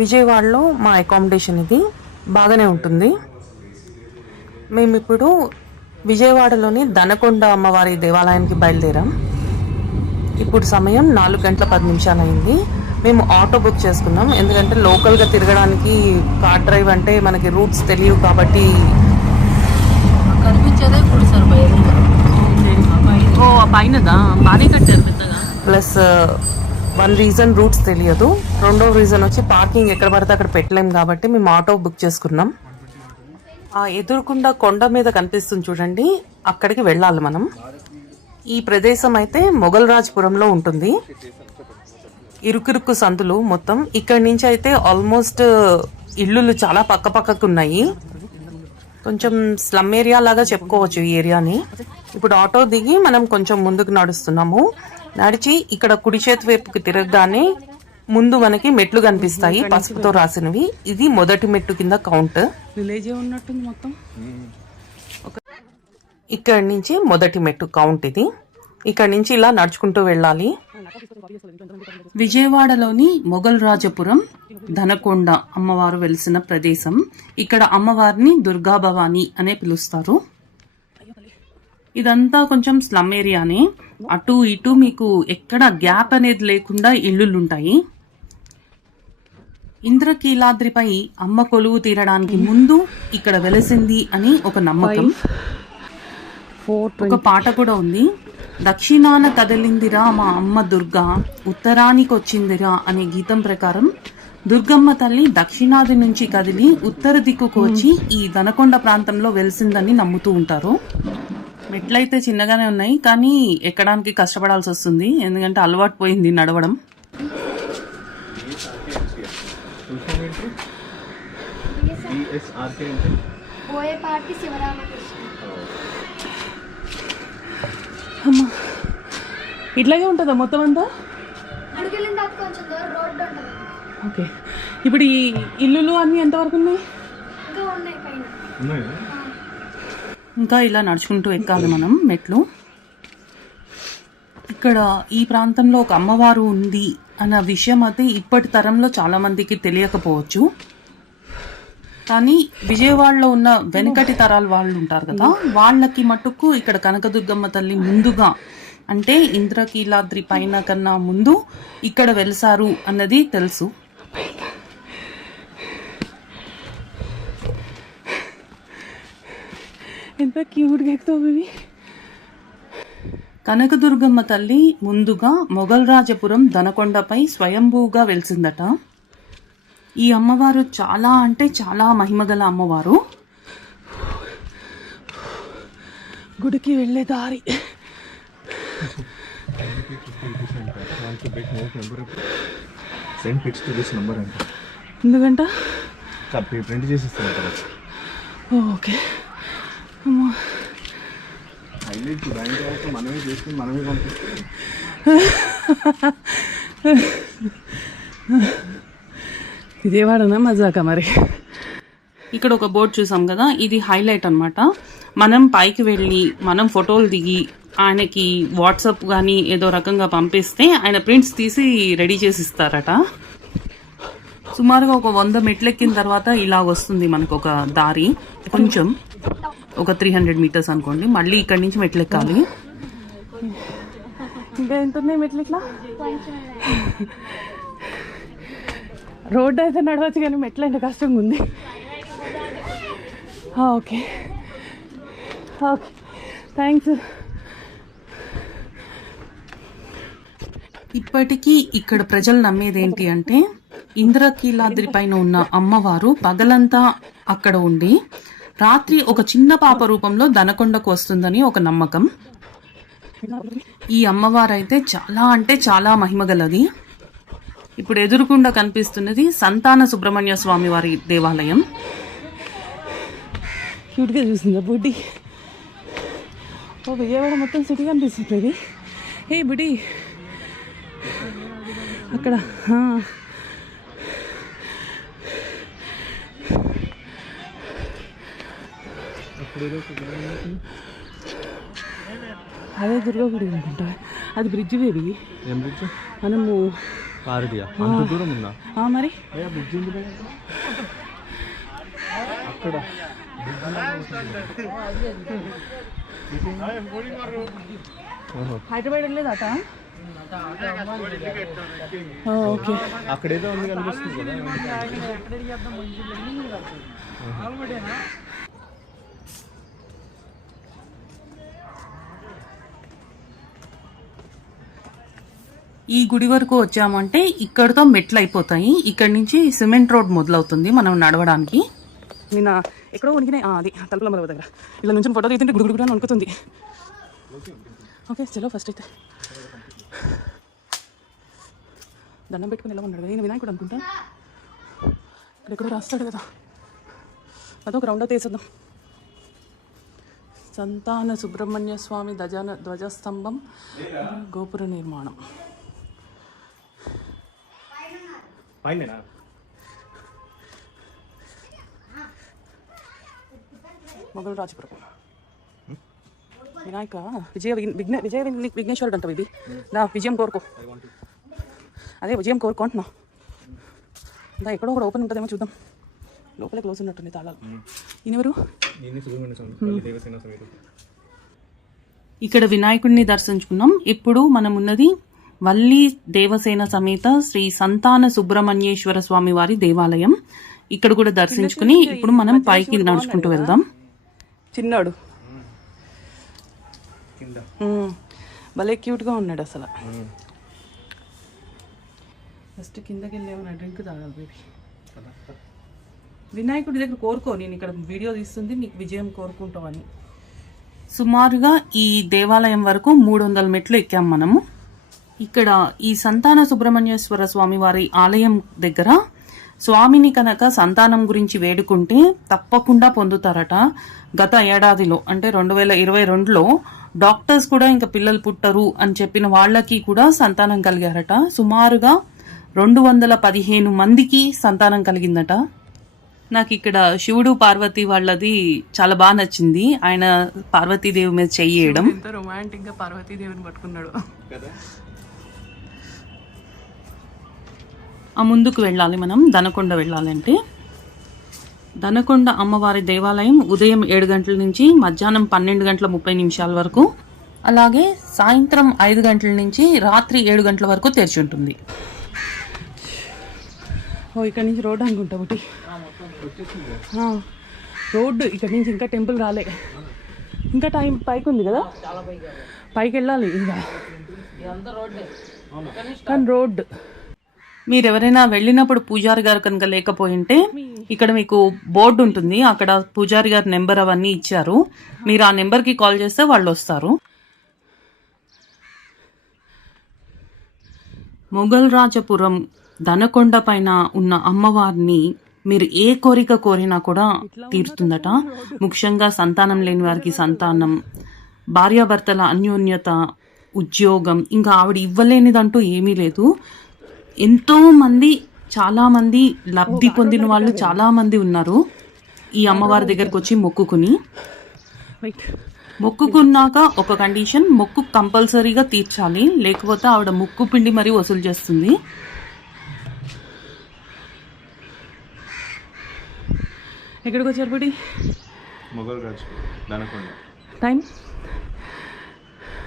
విజయవాడలో మా అకామిడేషన్ ఇది బాగానే ఉంటుంది. మేము ఇప్పుడు విజయవాడలోని దనకొండ అమ్మవారి దేవాలయానికి బయలుదేరాం. ఇప్పుడు సమయం 4:10 అయింది. మేము ఆటో బుక్ చేసుకున్నాం, ఎందుకంటే లోకల్గా తిరగడానికి కార్ డ్రైవ్ అంటే మనకి రూట్స్ తెలియవు కాబట్టి. ప్లస్ వన్ రీజన్ రూట్స్ తెలియదు, రెండో రీజన్ వచ్చి పార్కింగ్ ఎక్కడ పడితే అక్కడ పెట్టలేము కాబట్టి మేము ఆటో బుక్ చేసుకున్నాం. ఆ ఎదురుకుండా కొండ మీద కనిపిస్తుంది చూడండి, అక్కడికి వెళ్ళాలి మనం. ఈ ప్రదేశం అయితే మొగల్రాజ్పురంలో ఉంటుంది. ఇరుకిరుక్కు సందులు మొత్తం. ఇక్కడి నుంచి అయితే ఆల్మోస్ట్ ఇల్లులు చాలా పక్క పక్కకు ఉన్నాయి. కొంచెం స్లమ్ ఏరియా లాగా చెప్పుకోవచ్చు ఈ ఏరియాని. ఇప్పుడు ఆటో దిగి మనం కొంచెం ముందుకు నడుస్తున్నాము. నడిచి ఇక్కడ కుడి చేతి వైపుకి తిరగగానే ముందు మనకి మెట్లు కనిపిస్తాయి పసుపుతో రాసినవి. ఇది మొదటి మెట్టు కింద కౌంట్. విలేజ్ ఉన్నట్టుంది మొత్తం. ఇక్కడ నుంచి మొదటి మెట్టు కౌంట్ ఇది. ఇక్కడ నుంచి ఇలా నడుచుకుంటూ వెళ్ళాలి. విజయవాడలోని మొగల్రాజపురం దనకొండ అమ్మవారు వెలిసిన ప్రదేశం. ఇక్కడ అమ్మవారిని దుర్గా భవాని అనే పిలుస్తారు. ఇదంతా కొంచెం స్లమ్ ఏరియానే. అటు ఇటు మీకు ఎక్కడ గ్యాప్ అనేది లేకుండా ఇళ్ళుంటాయి. ఇంద్రకీలాద్రిపై అమ్మ కొలువు తీరడానికి ముందు ఇక్కడ వెలసింది అని ఒక నమ్మకం. ఒక పాట కూడా ఉంది. దక్షిణాన కదిలిందిరా మా అమ్మ దుర్గా, ఉత్తరానికొచ్చిందిరా అనే గీతం ప్రకారం దుర్గమ్మ తల్లి దక్షిణాది నుంచి కదిలి ఉత్తర దిక్కుకు వచ్చి ఈ దనకొండ ప్రాంతంలో వెలిసిందని నమ్ముతూ ఉంటారు. మెట్లయితే చిన్నగానే ఉన్నాయి, కానీ ఎక్కడానికి కష్టపడాల్సి వస్తుంది, ఎందుకంటే అలవాటు పోయింది నడవడం. ఇట్లాగే ఉంటుందా మొత్తం అంతా? ఓకే. ఇప్పుడు ఈ ఇల్లులు అన్ని ఎంతవరకు ఉన్నాయి? ఇంకా ఇలా నడుచుకుంటూ ఎక్కాలి మనం మెట్లు. ఇక్కడ ఈ ప్రాంతంలో ఒక అమ్మవారు ఉంది అన్న విషయం అయితే ఇప్పటి తరంలో చాలా మందికి తెలియకపోవచ్చు. కానీ విజయవాడలో ఉన్న వెనకటి తరాల వాళ్ళు ఉంటారు కదా, వాళ్ళకి మటుకు ఇక్కడ కనకదుర్గమ్మ తల్లి ముందుగా, అంటే ఇంద్రకీలాద్రి పైన కన్నా ముందు ఇక్కడ వెలిసారు అన్నది తెలుసు. ఎంత క్యూట్గా ఎక్కుతావు. కనకదుర్గమ్మ తల్లి ముందుగా మొగల్రాజపురం దనకొండపై స్వయంభూగా వెలిసిందట. ఈ అమ్మవారు చాలా అంటే చాలా మహిమగల అమ్మవారు. గుడికి వెళ్ళే దారి. ఎందుకంట ఓకే. విజయవాడనా మజాక మరి. ఇక్కడ ఒక బోర్డు చూసాం కదా, ఇది హైలైట్ అన్నమాట. మనం పైకి వెళ్ళి మనం ఫోటోలు దిగి ఆయనకి వాట్సాప్ కానీ ఏదో రకంగా పంపిస్తే ఆయన ప్రింట్స్ తీసి రెడీ చేసి ఇస్తారట. సుమారుగా ఒక 100 మెట్లు ఎక్కిన తర్వాత ఇలా వస్తుంది మనకు ఒక దారి. కొంచెం ఒక 300 మీటర్స్ అనుకోండి. మళ్ళీ ఇక్కడి నుంచి మెట్లు ఎక్కాలి. ఇంకా ఎంత ఉన్నాయి మెట్లు? ఇట్లా రోడ్డు అయితే నడవచ్చు, కానీ మెట్లు అంటే కష్టంగా ఉంది. Okay okay, thanks. ఇప్పటికీ ఇక్కడ ప్రజలు నమ్మేది ఏంటి అంటే, ఇంద్రకీలాద్రి పైన ఉన్న అమ్మవారు పగలంతా అక్కడ ఉండి రాత్రి ఒక చిన్న పాప రూపంలో దనకొండకు వస్తుందని ఒక నమ్మకం. ఈ అమ్మవారు అయితే చాలా అంటే చాలా మహిమగలది. ఇప్పుడు ఎదురుకుండా కనిపిస్తున్నది సంతాన సుబ్రహ్మణ్య స్వామి వారి దేవాలయం. క్యూట్గా చూసిందా బుడ్డి? ఓ విజయవాడ మొత్తం సిటీ కనిపిస్తుంది. ఏ బుడ్డి అక్కడ అదే దుర్గా గుడి అనుకుంటా. అది బ్రిడ్జ్ బేబీ. మనము కారుడియా అంత దూరం ఉందా? మరి బ్రిడ్జ్ ఉంది అక్కడ. హైదరాబాద్ వెళ్ళలేదట. ఓకే, అక్కడేదో ఉంది కనిపిస్తుంది కదా. ఈ గుడి వరకు వచ్చామంటే ఇక్కడతో మెట్లు అయిపోతాయి. ఇక్కడ నుంచి సిమెంట్ రోడ్ మొదలవుతుంది మనం నడవడానికి. నిన్న ఎక్కడో వణికినాయి, అది తలుపుల మరవ దగ్గర ఇలా నుంచి ఫోటో తీస్తుంటే గుడి గుడి వణుకుతుంది. ఓకే చలో ఫస్ట్ అయితే దండం పెట్టుకుని ఎలా ఉన్నాడు కదా, ఈయన వినాయకుడు అనుకుంటా. ఇక్కడ ఎక్కడో రాస్తాడు కదా, అదొక రౌండ్ తీసేద్దాం. సంతాన సుబ్రహ్మణ్య స్వామి ధ్వజస్తంభం గోపుర నిర్మాణం. మొగల్ రాజపురం వినాయక విఘ్నేశ్వరుడు అంటావు. ఇది నా విజయం కోరుకో, అదే విజయం కోరుకో అంటున్నా. ఇంకా ఎక్కడో కూడా ఓపెన్ ఉంటుందేమో చూద్దాం. లోపలే క్లోజ్ ఉన్నట్టుంది తాళాలు. ఈయనెవరు? ఇక్కడ వినాయకుడిని దర్శించుకున్నాం. ఇప్పుడు మనం ఉన్నది వల్లి దేవసేన సమేత శ్రీ సంతాన సుబ్రహ్మణ్యేశ్వర స్వామి వారి దేవాలయం. ఇక్కడ కూడా దర్శించుకుని ఇప్పుడు మనం పైకి నడుచుకుంటూ వెళ్దాం. చిన్నాడు భలే క్యూట్గా ఉన్నాడు అసలు. ఫస్ట్ కిందకి వెళ్ళేమన్నా డ్రింక్ తాగాలి బేబీ. వినాయకుడి దగ్గర కోరుకో, నేను ఇక్కడ వీడియో తీస్తుంది, నీకు విజయం కోరుకుంటామని. సుమారుగా ఈ దేవాలయం వరకు 300 మెట్లు ఎక్కాం మనము. ఇక్కడ ఈ సంతాన సుబ్రహ్మణ్యేశ్వర స్వామి వారి ఆలయం దగ్గర స్వామిని కనుక సంతానం గురించి వేడుకుంటే తప్పకుండా పొందుతారట. గత ఏడాదిలో అంటే 2022లో డాక్టర్స్ కూడా ఇంకా పిల్లలు పుట్టరు అని చెప్పిన వాళ్ళకి కూడా సంతానం కలిగారట. సుమారుగా 215 మందికి సంతానం కలిగిందట. నాకు ఇక్కడ శివుడు పార్వతి వాళ్ళది చాలా బాగా నచ్చింది. ఆయన పార్వతీదేవి మీద చెయ్యడం ఎంత రొమాంటిక్ గా పార్వతీదేవిని పట్టుకున్నాడు. ఆ ముందుకు వెళ్ళాలి మనం. దనకొండ వెళ్ళాలంటే దనకొండ అమ్మవారి దేవాలయం ఉదయం 7 గంటల నుంచి మధ్యాహ్నం 12 గంటల 30 నిమిషాల వరకు, అలాగే సాయంత్రం 5 గంటల నుంచి రాత్రి 7 గంటల వరకు తెరిచి ఉంటుంది. ఓ ఇక్కడ నుంచి రోడ్ అనుకుంటా ఒకటి రోడ్డు. ఇక్కడ నుంచి ఇంకా టెంపుల్ రాలే, ఇంకా టైం పైకి ఉంది కదా, పైకి వెళ్ళాలి ఇంకా. కానీ రోడ్ మీరు ఎవరైనా వెళ్ళినప్పుడు పూజారి గారు కనుక లేకపోయింటే ఇక్కడ మీకు బోర్డు ఉంటుంది, అక్కడ పూజారి గారి నెంబర్ అవన్నీ ఇచ్చారు. మీరు ఆ నెంబర్కి కాల్ చేస్తే వాళ్ళు వస్తారు. మొఘల్ రాజపురం దనకొండ పైన ఉన్న అమ్మవారిని మీరు ఏ కోరిక కోరినా కూడా తీరుతుందట. ముఖ్యంగా సంతానం లేని వారికి సంతానం, భార్యాభర్తల అన్యోన్యత, ఉద్యోగం, ఇంకా ఆవిడ ఇవ్వలేనిదంటూ ఏమీ లేదు. ఎంతో మంది, చాలా మంది లబ్ధి పొందిన వాళ్ళు చాలా మంది ఉన్నారు ఈ అమ్మవారి దగ్గరకు వచ్చి మొక్కుకున్నాక ఒక కండిషన్, మొక్కు కంపల్సరీగా తీర్చాలి, లేకపోతే ఆవిడ ముక్కు పిండి మరీ వసూలు చేస్తుంది. ఎక్కడికి వచ్చారు బడి? మొఘల్ రాజ్ దనకొండ. టైం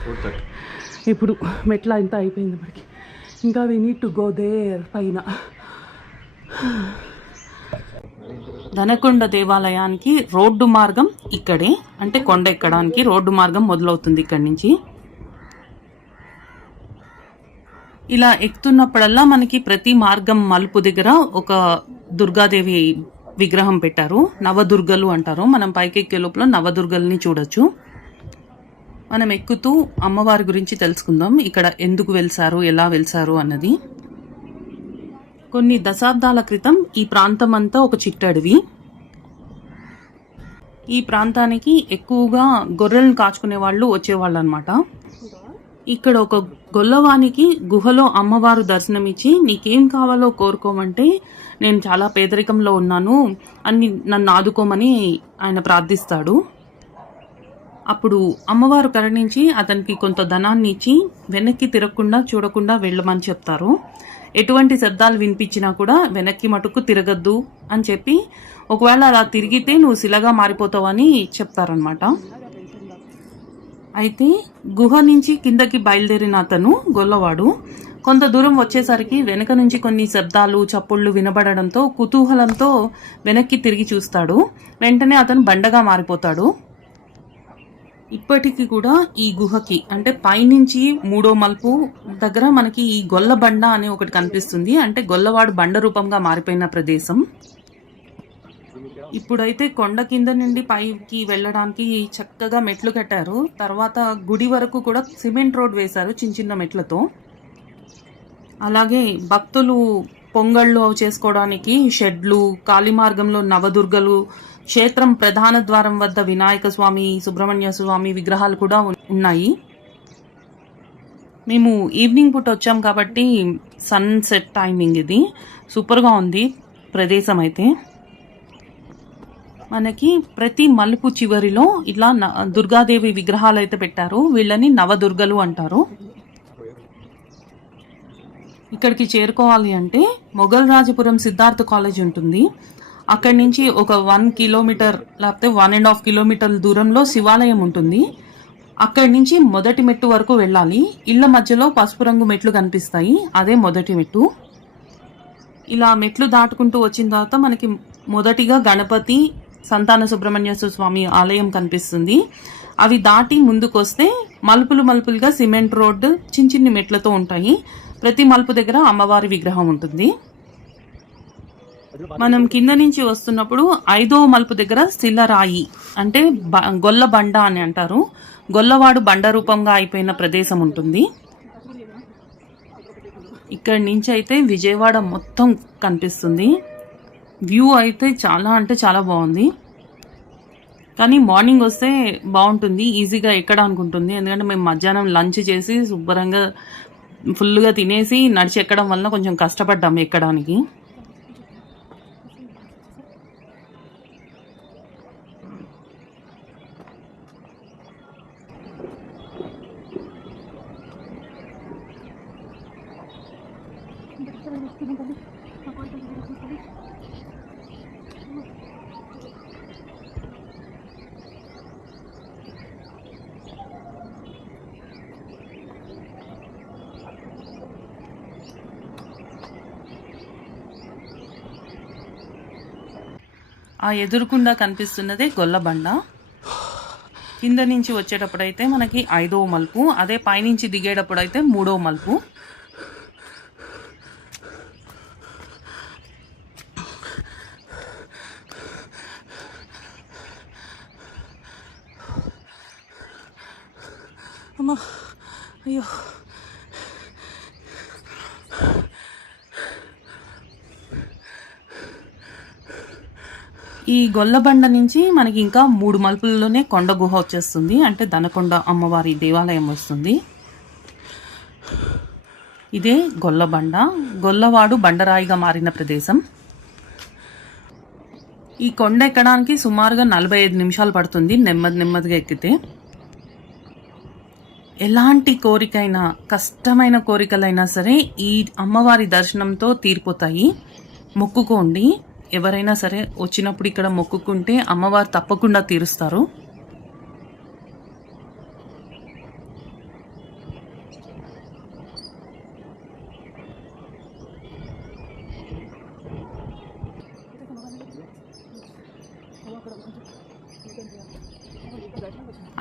4:30. ఇప్పుడు మెట్ల ఇంత అయిపోయింది మనకి, ఇంకా we need to go there పైన. దనకొండ దేవాలయానికి రోడ్డు మార్గం ఇక్కడే, అంటే కొండ ఎక్కడానికి రోడ్డు మార్గం మొదలవుతుంది ఇక్కడి నుంచి. ఇలా ఎక్కుతున్నప్పుడల్లా మనకి ప్రతి మార్గం మలుపు దగ్గర ఒక దుర్గాదేవి విగ్రహం పెట్టారు. నవదుర్గలు అంటారు. మనం పైకి ఎక్కే లోపల నవదుర్గల్ని చూడొచ్చు. మనం ఎక్కుతూ అమ్మవారి గురించి తెలుసుకుందాం, ఇక్కడ ఎందుకు వెలిసారు, ఎలా వెలిసారు అన్నది. కొన్ని దశాబ్దాల క్రితం ఈ ప్రాంతం అంతా ఒక చిట్టడివి. ఈ ప్రాంతానికి ఎక్కువగా గొర్రెలను కాచుకునే వాళ్ళు వచ్చేవాళ్ళు అనమాట. ఇక్కడ ఒక గొల్లవానికి గుహలో అమ్మవారు దర్శనమిచ్చి నీకేం కావాలో కోరుకోమంటే నేను చాలా పేదరికంలో ఉన్నాను అని నన్ను ఆదుకోమని ఆయన ప్రార్థిస్తాడు. అప్పుడు అమ్మవారు కరుణించి అతనికి కొంత ధనాన్ని ఇచ్చి వెనక్కి తిరగకుండా చూడకుండా వెళ్ళమని చెప్తారు. ఎటువంటి శబ్దాలు వినిపించినా కూడా వెనక్కి మటుకు తిరగద్దు అని చెప్పి, ఒకవేళ అలా తిరిగితే నువ్వు శిలగా మారిపోతావని చెప్తారనమాట. అయితే గుహ నుంచి కిందకి బయలుదేరిన అతను గొల్లవాడు కొంత దూరం వచ్చేసరికి వెనక నుంచి కొన్ని శబ్దాలు చప్పుళ్ళు వినబడడంతో కుతూహలంతో వెనక్కి తిరిగి చూస్తాడు. వెంటనే అతను బండగా మారిపోతాడు. ఇప్పటికీ కూడా ఈ గుహకి అంటే పైనుంచి 3వ మలుపు దగ్గర మనకి ఈ గొల్ల బండ అనే ఒకటి కనిపిస్తుంది. అంటే గొల్లవాడు బండ రూపంగా మారిపోయిన ప్రదేశం. ఇప్పుడైతే కొండ కింద నుండి పైకి వెళ్ళడానికి చక్కగా మెట్లు కట్టారు. తర్వాత గుడి వరకు కూడా సిమెంట్ రోడ్ వేశారు చిన్న చిన్న మెట్లతో. అలాగే భక్తులు పొంగళ్ళు చేసుకోవడానికి షెడ్లు, కాళీ మార్గంలో నవదుర్గలు, క్షేత్రం ప్రధాన ద్వారం వద్ద వినాయక స్వామి, సుబ్రహ్మణ్య స్వామి విగ్రహాలు కూడా ఉన్నాయి. మేము ఈవినింగ్ పూట వచ్చాం కాబట్టి సన్సెట్ టైమింగ్ ఇది. సూపర్గా ఉంది ప్రదేశం. అయితే మనకి ప్రతి మలుపు చివరిలో ఇట్లా దుర్గాదేవి విగ్రహాలు అయితే పెట్టారు. వీళ్ళని నవదుర్గలు అంటారు. ఇక్కడికి చేరుకోవాలి అంటే మొఘల్ రాజపురం సిద్ధార్థ కాలేజ్ ఉంటుంది. అక్కడి నుంచి ఒక 1 కిలోమీటర్ లేకపోతే 1.5 కిలోమీటర్ల దూరంలో శివాలయం ఉంటుంది. అక్కడి నుంచి మొదటి మెట్టు వరకు వెళ్ళాలి. ఇళ్ల మధ్యలో పసుపు రంగు మెట్లు కనిపిస్తాయి, అదే మొదటి మెట్టు. ఇలా మెట్లు దాటుకుంటూ వచ్చిన తర్వాత మనకి మొదటిగా గణపతి, సంతాన సుబ్రహ్మణ్య స్వామి ఆలయం కనిపిస్తుంది. అవి దాటి ముందుకొస్తే మలుపులు మలుపులుగా సిమెంట్ రోడ్డు చిన్న చిన్ని మెట్లతో ఉంటాయి. ప్రతి మలుపు దగ్గర అమ్మవారి విగ్రహం ఉంటుంది. మనం కింద నుంచి వస్తున్నప్పుడు 5వ మలుపు దగ్గర శిలరాయి అంటే గొల్ల బండ అని అంటారు. గొల్లవాడు బండ రూపంగా అయిపోయిన ప్రదేశం ఉంటుంది. ఇక్కడి నుంచి అయితే విజయవాడ మొత్తం కనిపిస్తుంది. వ్యూ అయితే చాలా అంటే చాలా బాగుంది. కానీ మార్నింగ్ వస్తే బాగుంటుంది, ఈజీగా ఎక్కడ అనుకుంటుంది. ఎందుకంటే మేము మధ్యాహ్నం లంచ్ చేసి శుభ్రంగా ఫుల్గా తినేసి నడిచి ఎక్కడం వలన కొంచెం కష్టపడ్డాము ఎక్కడానికి. ఆ ఎదురుకుండా కనిపిస్తున్నదే గొల్లబండ. కింద నుంచి వచ్చేటప్పుడైతే మనకి 5వ మలుపు, అదే పైనుంచి దిగేటప్పుడు అయితే 3వ మలుపు. అమ్మా, అయ్యో, ఈ గొల్లబండ నుంచి మనకి ఇంకా 3 మలుపుల్లోనే కొండ గుహ వచ్చేస్తుంది. అంటే దనకొండ అమ్మవారి దేవాలయం వస్తుంది. ఇదే గొల్లబండ. గొల్లవాడు బండరాయిగా మారిన ప్రదేశం. ఈ కొండ ఎక్కడానికి సుమారుగా 45 నిమిషాలు పడుతుంది నెమ్మదిగా ఎక్కితే. ఎలాంటి కోరికైనా, కష్టమైన కోరికలైనా సరే ఈ అమ్మవారి దర్శనంతో తీరిపోతాయి. మొక్కుకోండి. ఎవరైనా సరే వచ్చినప్పుడు ఇక్కడ మొక్కుకుంటే అమ్మవారు తప్పకుండా తీరుస్తారు.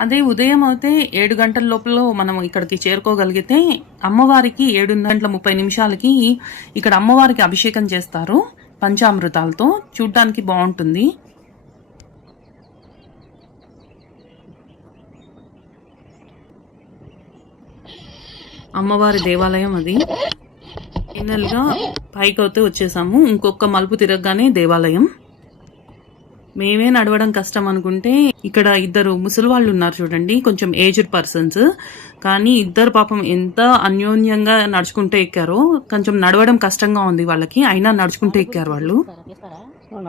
అదే ఉదయం అయితే 7 గంటల లోపల మనం ఇక్కడికి చేరుకోగలిగితే అమ్మవారికి 7:30 ఇక్కడ అమ్మవారికి అభిషేకం చేస్తారు పంచామృతాలతో. చూడ్డానికి బాగుంటుంది. అమ్మవారి దేవాలయం అది. ఫైనల్గా పైకి అయితే వచ్చేసాము. ఇంకొక మలుపు తిరగగానే దేవాలయం. మేమే నడవడం కష్టం అనుకుంటే ఇక్కడ 2 ముసలి వాళ్ళు ఉన్నారు చూడండి, కొంచెం ఏజ్డ్ పర్సన్స్. కానీ ఇద్దరు పాపం ఎంత అన్యోన్యంగా నడుచుకుంటూ ఎక్కారో. కొంచెం నడవడం కష్టంగా ఉంది వాళ్ళకి, అయినా నడుచుకుంటూ ఎక్కారు వాళ్ళు.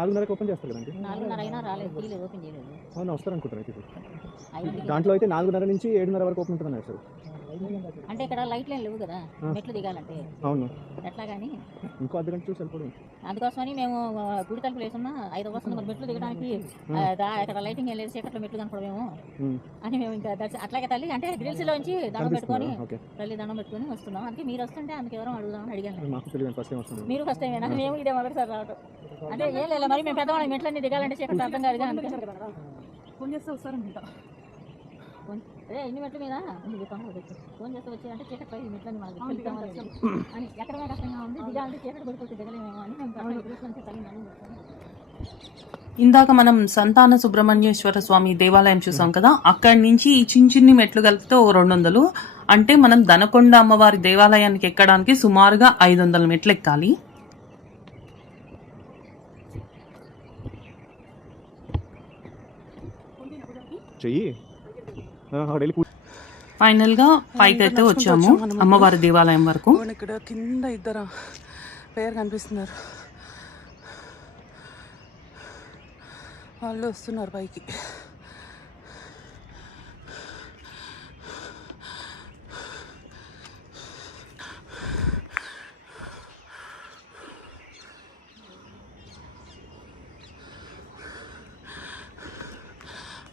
4:30కి ఓపెన్ చేస్తారు కదండి. అవును, వస్తారు అనుకుంటారు. దాంట్లో అయితే 4:30 నుంచి 7:30 వరకు ఓపెన్ ఉంటుంది సార్. అంటే ఇక్కడ లైట్లు ఏం లేవు కదా మెట్లు దిగాలంటే అవును, ఎట్లా కానీ ఇంకో అర్ధ గంట చూసి వెళ్ళిపోవడం. అందుకోసమని మేము గుడి తలుపులు వేసుకున్నా 5 వస్తుంది మరి మెట్లు దిగడానికి ఇక్కడ లైటింగ్ ఏం లేదు చీకట్లో మెట్లు కనపడమేమో అని మేము ఇంకా అట్లాగే తల్లి అంటే గ్రిల్స్ లోంచి దండం పెట్టుకొని తల్లి దండం పెట్టుకొని వస్తున్నాం. అందుకే మీరు వస్తుంటే అందుకే ఎవరో అడుగుదామని అడిగాను. మాకు తెలియదు, ఫస్ట్ టైం వస్తుంది. మీరు ఫస్ట్ టైమేనా? మేము ఇదే మొదటిసారి రావటం. అంటే ఏం లేదు మరి మేము పెద్దవాళ్ళం మెట్లన్నీ దిగాలంటే చీకట్లో అర్థం కాదు అందుకే ఫోన్ చేస్తే వస్తారనుకుంటా. అదే ఇన్ని మెట్ల మీద ఫోన్ చేస్తే వచ్చి అంటే చీకట్లో ఈ మెట్లని మాకు అని ఎక్కడ కష్టంగా ఉంది దిగాలంటే చీకటి పడిపోతే దిగలేమేమో అని మేము గ్రిల్స్ నుంచి తల్లి దండం పెట్టుకొని. ఇందాక మనం సంతాన సుబ్రహ్మణ్యేశ్వర స్వామి దేవాలయం చూసాం కదా, అక్కడి నుంచి ఈ చిన్ని మెట్లు కలిపితే ఓ 200. అంటే మనం దనకొండ అమ్మవారి దేవాలయానికి ఎక్కడానికి సుమారుగా 500 మెట్లు ఎక్కాలి. చెయ్యి వెళ్ళి ఫైనల్ గా పైకి అయితే వచ్చాము అమ్మవారి దేవాలయం వరకు. ఇక్కడ కింద ఇద్దరు పేరు కనిపిస్తున్నారు, వాళ్ళు వస్తున్నారు పైకి.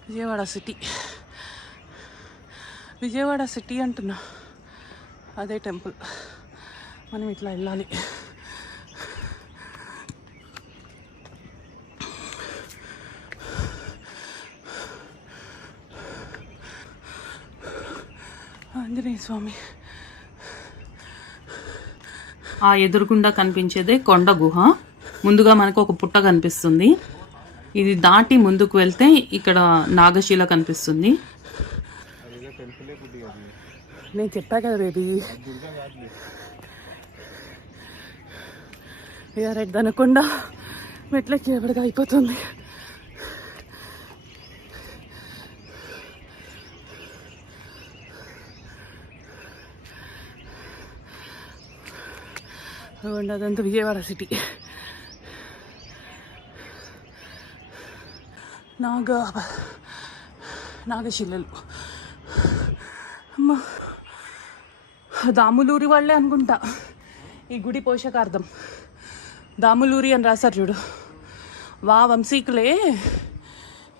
విజయవాడ సిటీ, విజయవాడ సిటీ అంటున్నా, అదే టెంపుల్. మనం ఇట్లా వెళ్ళాలి. ఆంజనేయ స్వామి. ఆ ఎదురుగుండా కనిపించేదే కొండ గుహ. ముందుగా మనకు ఒక పుట్ట కనిపిస్తుంది. ఇది దాటి ముందుకు వెళ్తే ఇక్కడ నాగశిల కనిపిస్తుంది. నేను చెప్పా కదా బేబీ, రైట్ దనకుండా మెట్లకి ఎవరిగా అయిపోతుంది. అదంతా విజయవాడ సిటీ. నాగశిలలు. అమ్మా, దాములూరి వాళ్ళే అనుకుంటా ఈ గుడి పోషకార్థం. దాములూరి అని రాశారు చూడు, వంశీకులే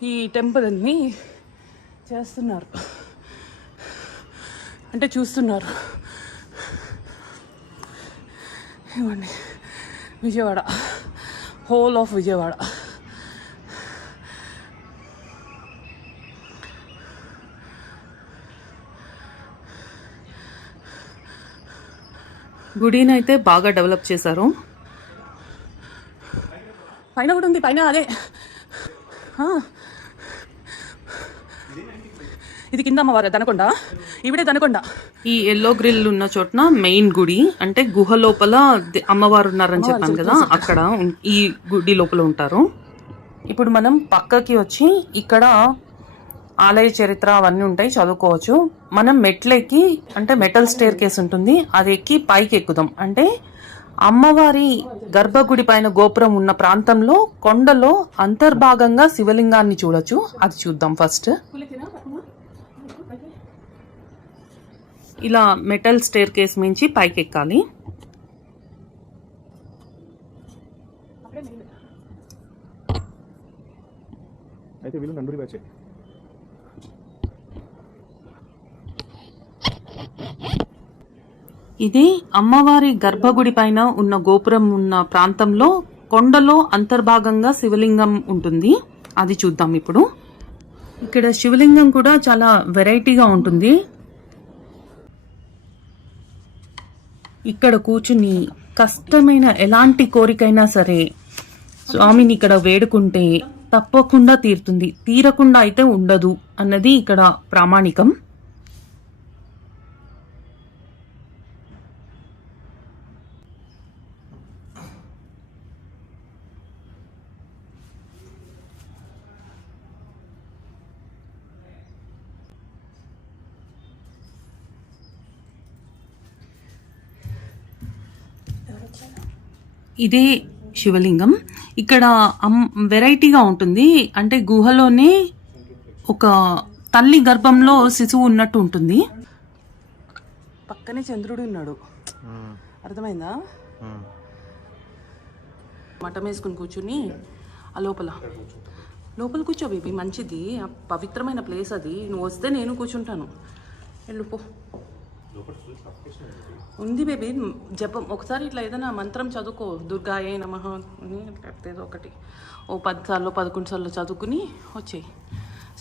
ఈ టెంపుల్ అన్ని చేస్తున్నారు, అంటే చూస్తున్నారు. ఇవ్వండి విజయవాడ, హోల్ ఆఫ్ విజయవాడ. గుడిని అయితే బాగా డెవలప్ చేశారు. పైన కూడా ఉంది, పైన అదే. ఇది కింద అమ్మవారు దనకొండ, ఇవిడే దనకొండ. ఈ ఎల్లో గ్రిల్ ఉన్న చోటన మెయిన్ గుడి, అంటే గుహ లోపల అమ్మవారు ఉన్నారని చెప్పాను కదా, అక్కడ ఈ గుడి లోపల ఉంటారు. ఇప్పుడు మనం పక్కకి వచ్చి ఇక్కడ ఆలయ చరిత్ర అవన్నీ ఉంటాయి, చదువుకోవచ్చు. మనం మెట్లెక్కి, అంటే మెటల్ స్టేర్ కేస్ ఉంటుంది, అది ఎక్కి పైకి ఎక్కుదాం. అంటే అమ్మవారి గర్భగుడి పైన గోపురం ఉన్న ప్రాంతంలో కొండలో అంతర్భాగంగా శివలింగాన్ని చూడొచ్చు. అది చూద్దాం. ఫస్ట్ ఇలా మెటల్ స్టేర్ కేస్ మించి పైకి ఎక్కాలి. అయితే వీళ్ళు నందూరి బ్యాచ్. ఇది అమ్మవారి గర్భగుడి పైన ఉన్న గోపురం ఉన్న ప్రాంతంలో కొండలో అంతర్భాగంగా శివలింగం ఉంటుంది, అది చూద్దాం ఇప్పుడు. ఇక్కడ శివలింగం కూడా చాలా వెరైటీగా ఉంటుంది. ఇక్కడ కూర్చుని కష్టమైన ఎలాంటి కోరికైనా సరే స్వామిని ఇక్కడ వేడుకుంటే తప్పకుండా తీరుతుంది, తీరకుండా అయితే ఉండదు అన్నది ఇక్కడ ప్రామాణికం. ఇదే శివలింగం. ఇక్కడ వెరైటీగా ఉంటుంది, అంటే గుహలోనే ఒక తల్లి గర్భంలో శిశువు ఉన్నట్టు ఉంటుంది. పక్కనే చంద్రుడు ఉన్నాడు, అర్థమైందా? మఠం వేసుకుని కూర్చుని ఆ లోపల కూర్చో బేబీ, మంచిది, ఆ పవిత్రమైన ప్లేస్ అది. నువ్వు వస్తే నేను కూర్చుంటాను. వెళ్ళిపో. ఉంది బేబీ, జపం ఒకసారి ఇట్లా ఏదైనా మంత్రం చదువుకో, దుర్గాయే నమః అని ఏదో ఒకటి ఓ 10 సార్లు 11 సార్లు చదువుకుని వచ్చేయి.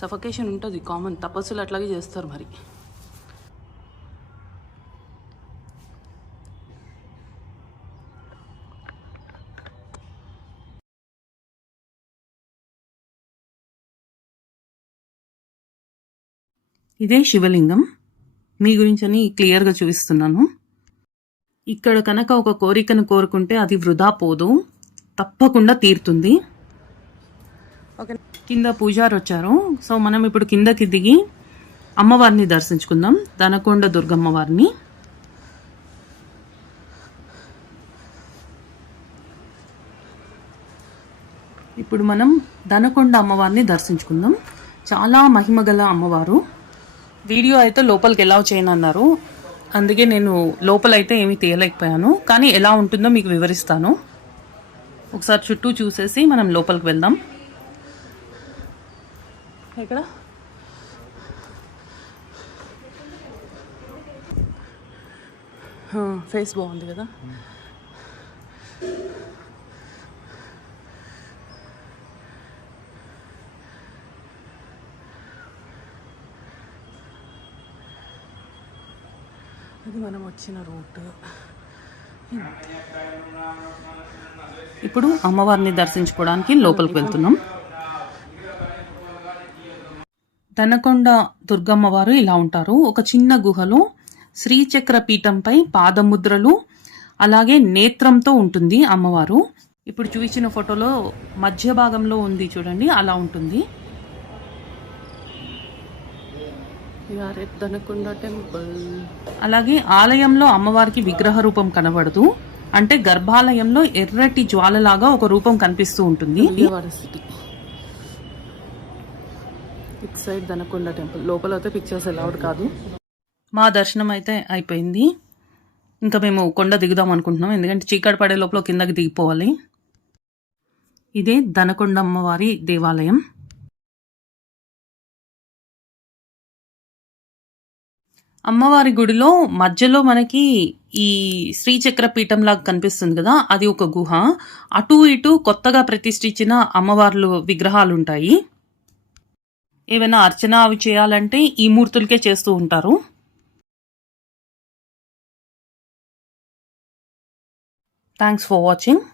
సఫకేషన్ ఉంటుంది కామన్, తపస్సులు అట్లాగే చేస్తారు మరి. ఇదే శివలింగం, మీ గురించని క్లియర్గా చూపిస్తున్నాను. ఇక్కడ కనుక ఒక కోరికను కోరుకుంటే అది వృధా పోదు, తప్పకుండా తీరుతుంది. ఓకే, కింద పూజారి వచ్చారు, సో మనం ఇప్పుడు కిందకి దిగి అమ్మవారిని దర్శించుకుందాం, దనకొండ దుర్గమ్మ వారిని. ఇప్పుడు మనం దనకొండ అమ్మవారిని దర్శించుకుందాం. చాలా మహిమగల అమ్మవారు. వీడియో అయితే లోపలికి ఎలా చేయనన్నారు, అందుకే నేను లోపలైతే ఏమీ తీయలేకపోయాను, కానీ ఎలా ఉంటుందో మీకు వివరిస్తాను. ఒకసారి చుట్టూ చూసేసి మనం లోపలికి వెళ్దాం. ఇక్కడ ఫేస్ బాగుంది కదా. అది మనం వచ్చిన రూట్. ఇప్పుడు అమ్మవారిని దర్శించుకోవడానికి లోపలికి వెళ్తున్నాం. దనకొండ దుర్గమ్మవారు ఇలా ఉంటారు. ఒక చిన్న గుహలో శ్రీచక్ర పీఠంపై పాదముద్రలు అలాగే నేత్రంతో ఉంటుంది అమ్మవారు. ఇప్పుడు చూపించిన ఫోటోలో మధ్య భాగంలో ఉంది చూడండి, అలా ఉంటుంది. దనకొండ టెంపుల్. అలాగే ఆలయంలో అమ్మవారికి విగ్రహ రూపం కనబడదు, అంటే గర్భాలయంలో ఎర్రటి జ్వాలలాగా ఒక రూపం కనిపిస్తూ ఉంటుంది. City it side Danakonda temple. లోపల అయితే పిక్చర్స్ అలౌడ్ కాదు. మా దర్శనం అయితే అయిపోయింది. ఇంకా మేము కొండ దిగుదాం అనుకుంటున్నాం, ఎందుకంటే చీకటి పడే లోపల కిందకి దిగిపోవాలి. ఇదే దనకొండ అమ్మవారి దేవాలయం. అమ్మవారి గుడిలో మధ్యలో మనకి ఈ శ్రీచక్ర పీఠం లాగా కనిపిస్తుంది కదా, అది ఒక గుహ. అటు ఇటు కొత్తగా ప్రతిష్ఠించిన అమ్మవార్లు విగ్రహాలు ఉంటాయి. ఏమైనా అర్చన అవి చేయాలంటే ఈ మూర్తులకే చేస్తూ ఉంటారు. Thanks for watching.